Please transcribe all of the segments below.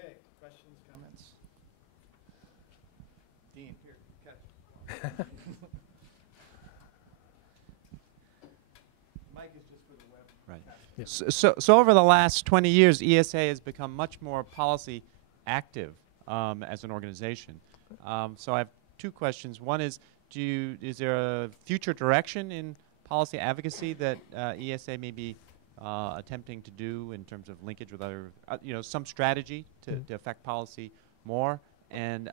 Okay, questions, comments? Dean, here, catch. Mike is just for the web. Right. Yeah. So over the last 20 years, ESA has become much more policy active as an organization. So I have two questions. One is, is there a future direction in policy advocacy that ESA may be attempting to do in terms of linkage with other, some strategy to affect policy more? And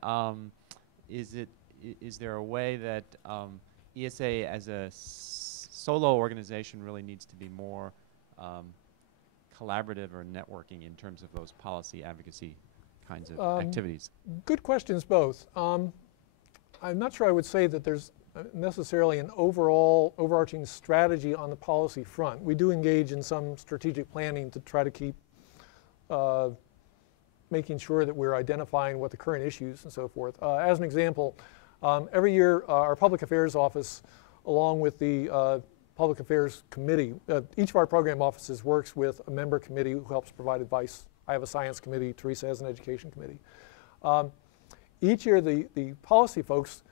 is there a way that ESA as a solo organization really needs to be more collaborative or networking in terms of those policy advocacy kinds of activities? Good questions both. I'm not sure I would say that there's necessarily an overarching strategy on the policy front. We do engage in some strategic planning to try to keep making sure that we're identifying what the current issues and so forth. As an example, every year our Public Affairs Office, along with the Public Affairs Committee, each of our program offices works with a member committee who helps provide advice. I have a science committee, Teresa has an education committee. Each year the policy folks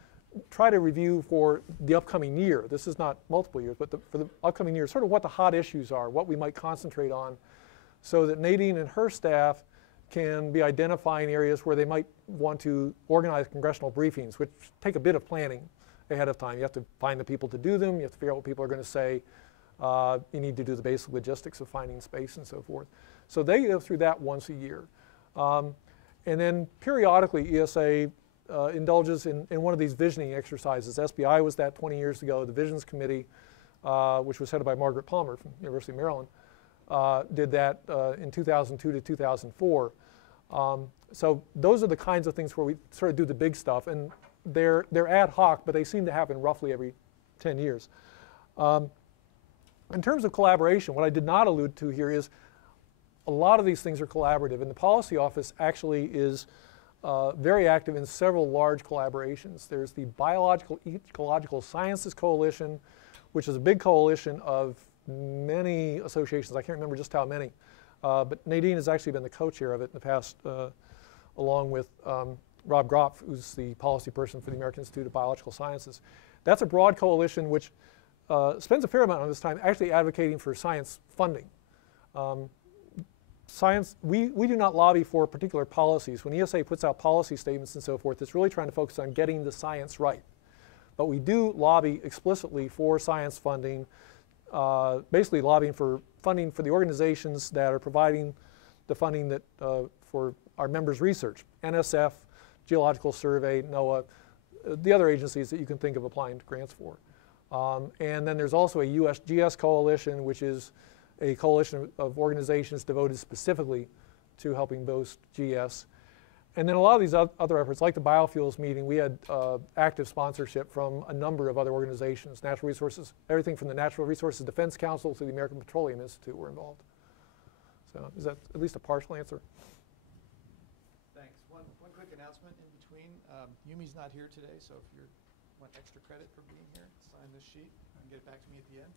try to review for the upcoming year. This is not multiple years, but for the upcoming year, sort of what the hot issues are, what we might concentrate on, so that Nadine and her staff can be identifying areas where they might want to organize congressional briefings, which take a bit of planning ahead of time. You have to find the people to do them. You have to figure out what people are going to say. You need to do the basic logistics of finding space and so forth. So they go through that once a year. And then periodically ESA indulges in one of these visioning exercises. SBI was that 20 years ago. The Visions Committee, which was headed by Margaret Palmer from University of Maryland, did that in 2002 to 2004. So those are the kinds of things where we sort of do the big stuff. And they're ad hoc, but they seem to happen roughly every 10 years. In terms of collaboration, what I did not allude to here is a lot of these things are collaborative. And the policy office actually is very active in several large collaborations. There's the Ecological Sciences Coalition, which is a big coalition of many associations. I can't remember just how many. But Nadine has actually been the co-chair of it in the past, along with Rob Groff, who's the policy person for the American Institute of Biological Sciences. That's a broad coalition which spends a fair amount of its time actually advocating for science funding. We do not lobby for particular policies. When ESA puts out policy statements and so forth, it's really trying to focus on getting the science right. But we do lobby explicitly for science funding, basically lobbying for funding for the organizations that are providing the funding that for our members' research. NSF, Geological Survey, NOAA, the other agencies that you can think of applying grants for. And then there's also a USGS coalition, which is a coalition of organizations devoted specifically to helping boost GS. And then a lot of these other efforts, like the Biofuels meeting, we had active sponsorship from a number of other organizations, natural resources, everything from the Natural Resources Defense Council to the American Petroleum Institute were involved. So is that at least a partial answer? Thanks. One quick announcement in between. Yumi's not here today, so if you want extra credit for being here, sign this sheet and get it back to me at the end.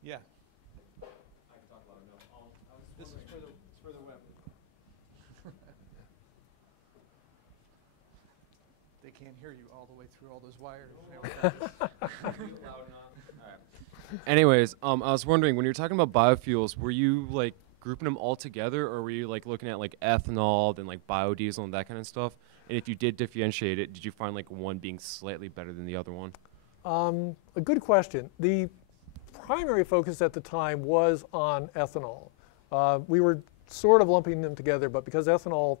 Yeah. I can talk about it now. This is for the web. They can't hear you all the way through all those wires. Anyways, I was wondering, when you were talking about biofuels, were you like grouping them all together, or were you like looking at like ethanol, then like biodiesel and that kind of stuff? And if you did differentiate it, did you find like one being slightly better than the other one? A good question. The primary focus at the time was on ethanol. We were sort of lumping them together, but because ethanol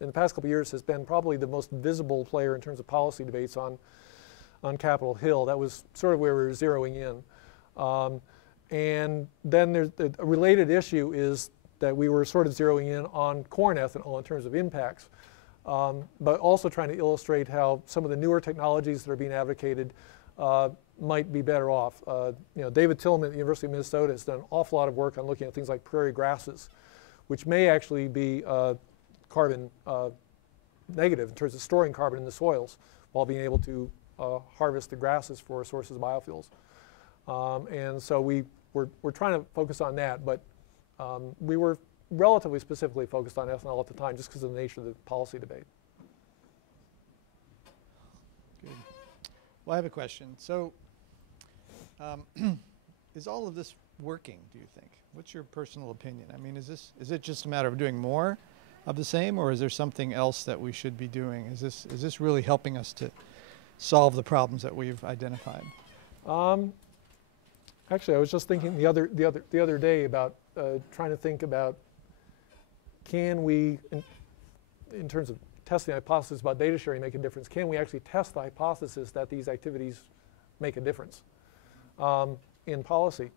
in the past couple of years has been probably the most visible player in terms of policy debates on Capitol Hill, that was sort of where we were zeroing in. And then there's a related issue is that we were sort of zeroing in on corn ethanol in terms of impacts, but also trying to illustrate how some of the newer technologies that are being advocated might be better off. David Tillman at the University of Minnesota has done an awful lot of work on looking at things like prairie grasses, which may actually be carbon negative in terms of storing carbon in the soils while being able to harvest the grasses for sources of biofuels. And so we're trying to focus on that, but we were relatively specifically focused on ethanol at the time just because of the nature of the policy debate. Good. Well, I have a question. So is all of this working, do you think? What's your personal opinion? I mean, is it just a matter of doing more of the same, or is there something else that we should be doing? Is this really helping us to solve the problems that we've identified? Actually, I was just thinking the other day about trying to think about, can we, in terms of testing the hypothesis about data sharing make a difference, can we actually test the hypothesis that these activities make a difference in policy?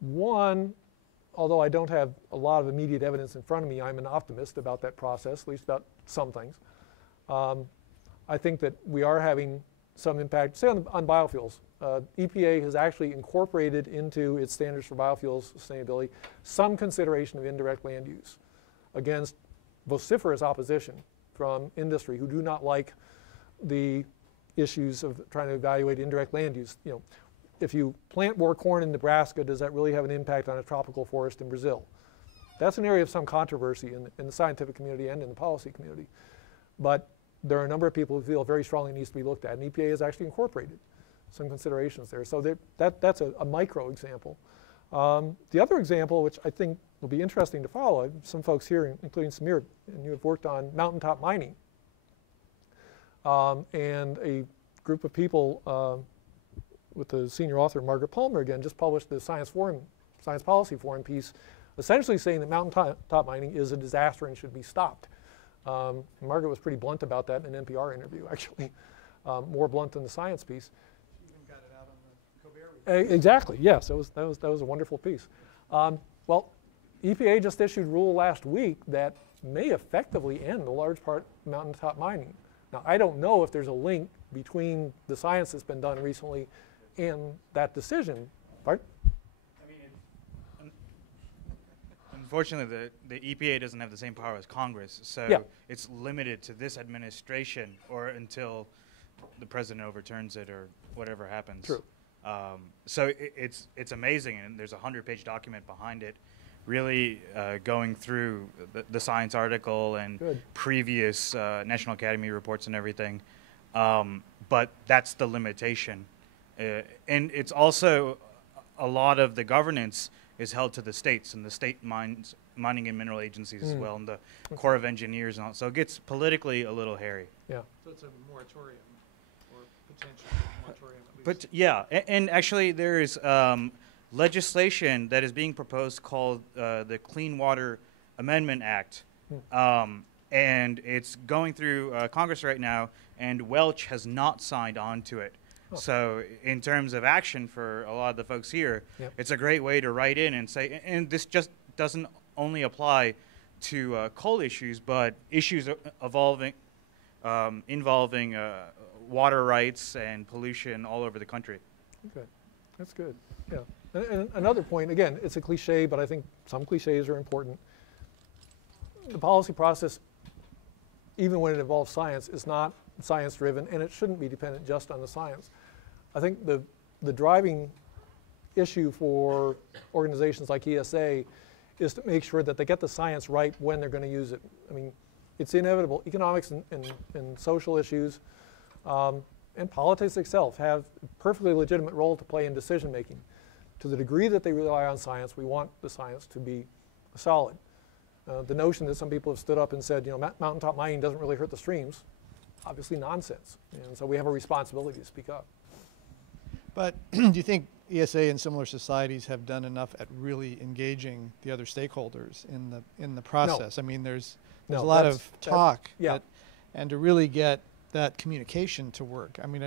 One, although I don't have a lot of immediate evidence in front of me, I'm an optimist about that process, at least about some things. I think that we are having some impact, say on biofuels. EPA has actually incorporated into its standards for biofuels sustainability some consideration of indirect land use against vociferous opposition from industry who do not like the issues of trying to evaluate indirect land use. You know, if you plant more corn in Nebraska, does that really have an impact on a tropical forest in Brazil? That's an area of some controversy in the scientific community and in the policy community. But there are a number of people who feel very strongly it needs to be looked at, and EPA has actually incorporated some considerations there. So that's a micro example. The other example, which I think will be interesting to follow, some folks here, including Samir, and you have worked on mountaintop mining. And a group of people with the senior author, Margaret Palmer, again, just published the Science Policy Forum piece, essentially saying that mountaintop mining is a disaster and should be stopped. Margaret was pretty blunt about that in an NPR interview, actually, more blunt than the science piece. She even got it out on the Colbert Report. Exactly, yes, that was a wonderful piece. Well, EPA just issued a rule last week that may effectively end a large part of mountaintop mining. Now, I don't know if there's a link between the science that's been done recently and that decision. Pardon? I mean, unfortunately, the EPA doesn't have the same power as Congress, so yeah. It's limited to this administration or until the president overturns it or whatever happens. True. So it's amazing, and there's a 100-page document behind it, really going through the science article and Good. previous National Academy reports and everything. But that's the limitation. And it's also a lot of the governance is held to the states and the state mining and mineral agencies as well, and the Corps of Engineers and all. So it gets politically a little hairy. Yeah. So it's a moratorium, or potential moratorium at least. But yeah, and actually there is legislation that is being proposed called the Clean Water Amendment Act. And it's going through Congress right now, and Welch has not signed on to it. Oh. So in terms of action for a lot of the folks here, yep. It's a great way to write in and say, and this just doesn't only apply to coal issues, but issues involving water rights and pollution all over the country. Okay, that's good, yeah. And another point, again, it's a cliche, but I think some cliches are important. The policy process, even when it involves science, is not science-driven, and it shouldn't be dependent just on the science. I think the driving issue for organizations like ESA is to make sure that they get the science right when they're going to use it. I mean, it's inevitable. Economics and social issues and politics itself have a perfectly legitimate role to play in decision-making. To the degree that they rely on science, we want the science to be solid. The notion that some people have stood up and said, you know, mountaintop mining doesn't really hurt the streams, obviously nonsense. And so we have a responsibility to speak up. But do you think ESA and similar societies have done enough at really engaging the other stakeholders in the process? No. I mean, there's a lot of talk, yeah. And to really get that communication to work. I mean,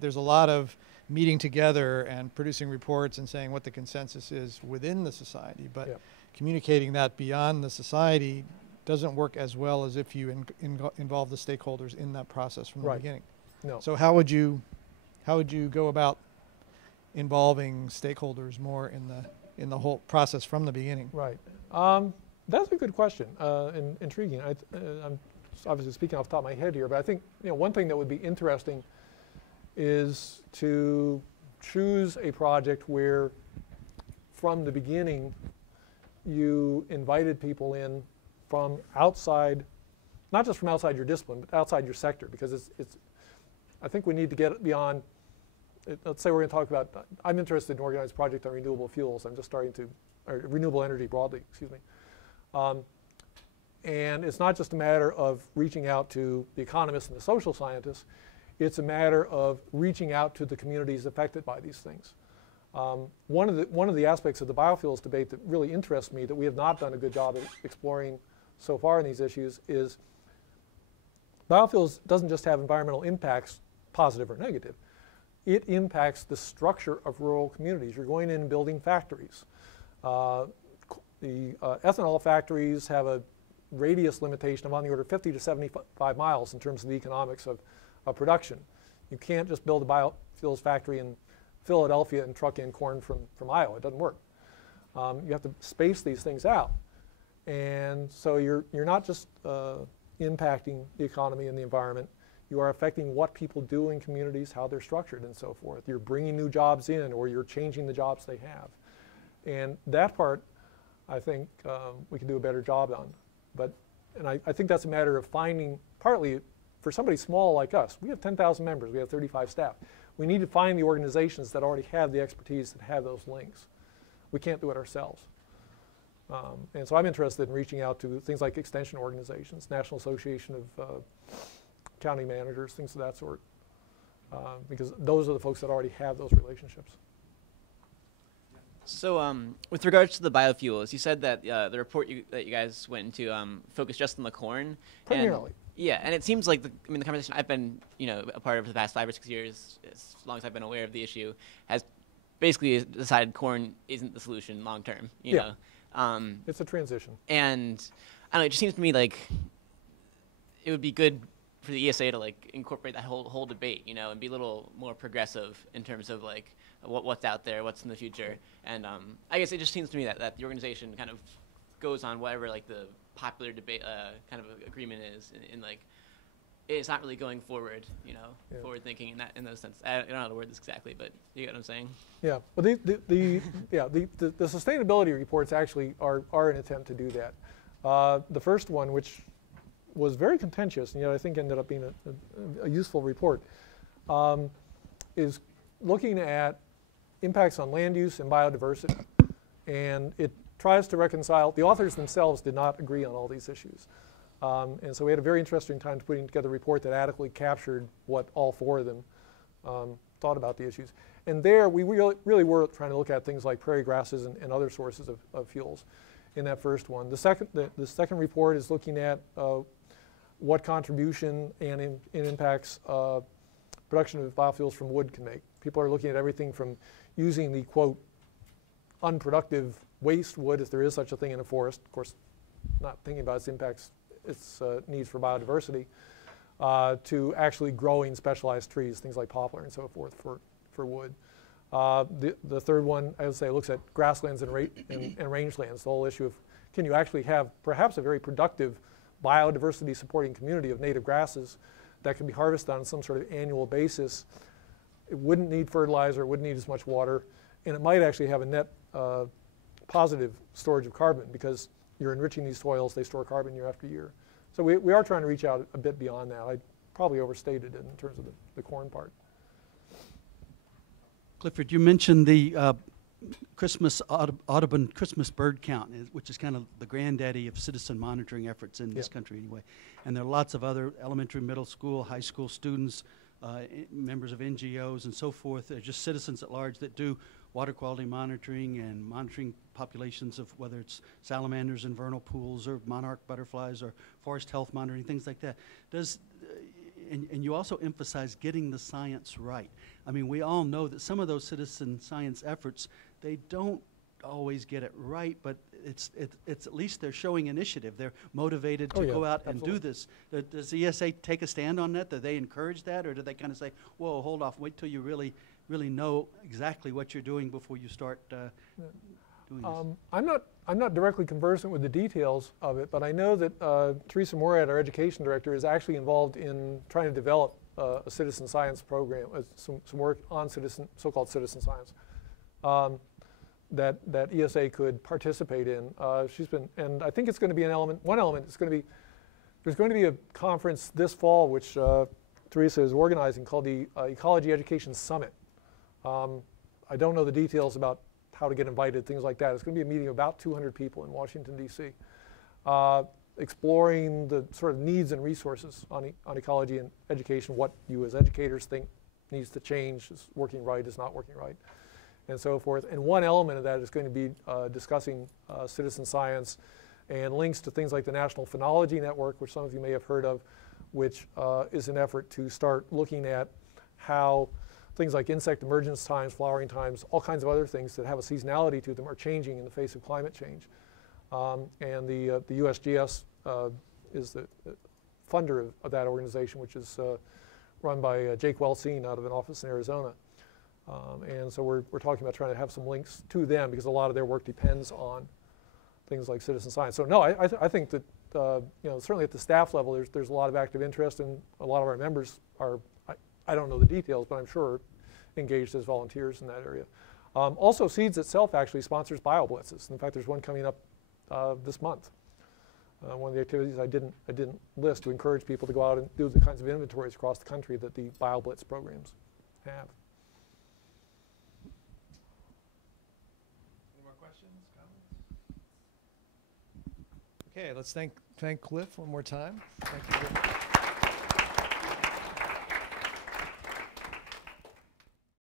there's a lot of meeting together and producing reports and saying what the consensus is within the society, but yeah. Communicating that beyond the society doesn't work as well as if you involve the stakeholders in that process from the beginning. No. So how would you go about involving stakeholders more in the whole process from the beginning? Right. That's a good question and intriguing. I'm obviously speaking off the top of my head here, but I think one thing that would be interesting is to choose a project where from the beginning you invited people in from outside, not just from outside your discipline, but outside your sector, because I think we need to get beyond, let's say we're going to talk about, I'm interested in organized project on renewable fuels. I'm just starting to, or renewable energy broadly, excuse me. And it's not just a matter of reaching out to the economists and the social scientists. It's a matter of reaching out to the communities affected by these things. One of the aspects of the biofuels debate that really interests me, that we have not done a good job of exploring so far in these issues, is biofuels doesn't just have environmental impacts, positive or negative. It impacts the structure of rural communities. You're going in and building factories. The ethanol factories have a radius limitation of on the order of 50 to 75 miles in terms of the economics of production. You can't just build a biofuels factory in Philadelphia and truck in corn from Iowa. It doesn't work. You have to space these things out. And so you're not just impacting the economy and the environment. You are affecting what people do in communities, how they're structured, and so forth. You're bringing new jobs in, or you're changing the jobs they have. And that part, I think we can do a better job on. And I think that's a matter of finding, partly for somebody small like us, we have 10,000 members, we have 35 staff. We need to find the organizations that already have the expertise, that have those links. We can't do it ourselves. And so I'm interested in reaching out to things like extension organizations, National Association of County Managers, things of that sort, because those are the folks that already have those relationships. So with regards to the biofuels, you said that the report that you guys went into focused just on the corn. Primarily. Yeah, and it seems like the conversation I've been a part of for the past 5 or 6 years, as long as I've been aware of the issue, has basically decided corn isn't the solution long term. You know, it's a transition. And I don't know, it just seems to me like it would be good for the ESA to incorporate that whole debate, and be a little more progressive in terms of what's out there, what's in the future. And I guess it just seems to me that the organization kind of goes on whatever the popular debate kind of agreement is, and it's not really going forward, forward thinking in those sense. I don't know how to word this exactly, but you get what I'm saying? Yeah. Well, the sustainability reports actually are an attempt to do that. The first one, which was very contentious, and yet I think ended up being a useful report, is looking at impacts on land use and biodiversity. And it tries to reconcile, the authors themselves did not agree on all these issues. And so we had a very interesting time putting together a report that adequately captured what all 4 of them thought about the issues. And there we really were trying to look at things like prairie grasses and other sources of fuels in that first one. The second report is looking at what contribution and impacts production of biofuels from wood can make. People are looking at everything from using the, quote, unproductive waste wood, if there is such a thing in a forest, of course, not thinking about its impacts, its needs for biodiversity, to actually growing specialized trees, things like poplar and so forth for wood. The third one, I would say, looks at grasslands and rangelands, the whole issue of can you actually have perhaps a very productive biodiversity supporting community of native grasses that can be harvested on some sort of annual basis. It wouldn't need fertilizer, it wouldn't need as much water, and it might actually have a net positive storage of carbon because you're enriching these soils, they store carbon year after year. So we are trying to reach out a bit beyond that. I probably overstated it in terms of the corn part. Clifford, you mentioned the Audubon Christmas bird count, which is kind of the granddaddy of citizen monitoring efforts in this country anyway. And there are lots of other elementary, middle school, high school students, members of NGOs and so forth, just citizens at large that do water quality monitoring and monitoring populations of whether it's salamanders in vernal pools or monarch butterflies or forest health monitoring, things like that. And you also emphasize getting the science right. I mean, we all know that some of those citizen science efforts, they don't always get it right, but it's at least they're showing initiative. They're motivated to go out and do this. Does the ESA take a stand on that? Do they encourage that, or do they kind of say, whoa, hold off, wait till you really know exactly what you're doing before you start doing this? I'm not directly conversant with the details of it, but I know that Teresa Morad, our education director, is actually involved in trying to develop a citizen science program, some work on so-called citizen science. that ESA could participate in. And I think it's going to be one element is going to be, there's going to be a conference this fall which Teresa is organizing called the Ecology Education Summit. I don't know the details about how to get invited, things like that. It's going to be a meeting of about 200 people in Washington, D.C., exploring the sort of needs and resources on ecology and education, what you as educators think needs to change, is working right, is not working right, and so forth. And one element of that is going to be discussing citizen science and links to things like the National Phenology Network, which some of you may have heard of, which is an effort to start looking at how things like insect emergence times, flowering times, all kinds of other things that have a seasonality to them are changing in the face of climate change. And the USGS is the funder of that organization, which is run by Jake Wellesley out of an office in Arizona. And so we're talking about trying to have some links to them because a lot of their work depends on things like citizen science. So no, I think that certainly at the staff level there's a lot of active interest, and a lot of our members are, I don't know the details, but I'm sure engaged as volunteers in that area. Also, Seeds itself actually sponsors BioBlitzes. In fact, there's one coming up this month. One of the activities I didn't list to encourage people to go out and do the kinds of inventories across the country that the BioBlitz programs have. Any more questions, comments? Okay, let's thank Cliff one more time. Thank you.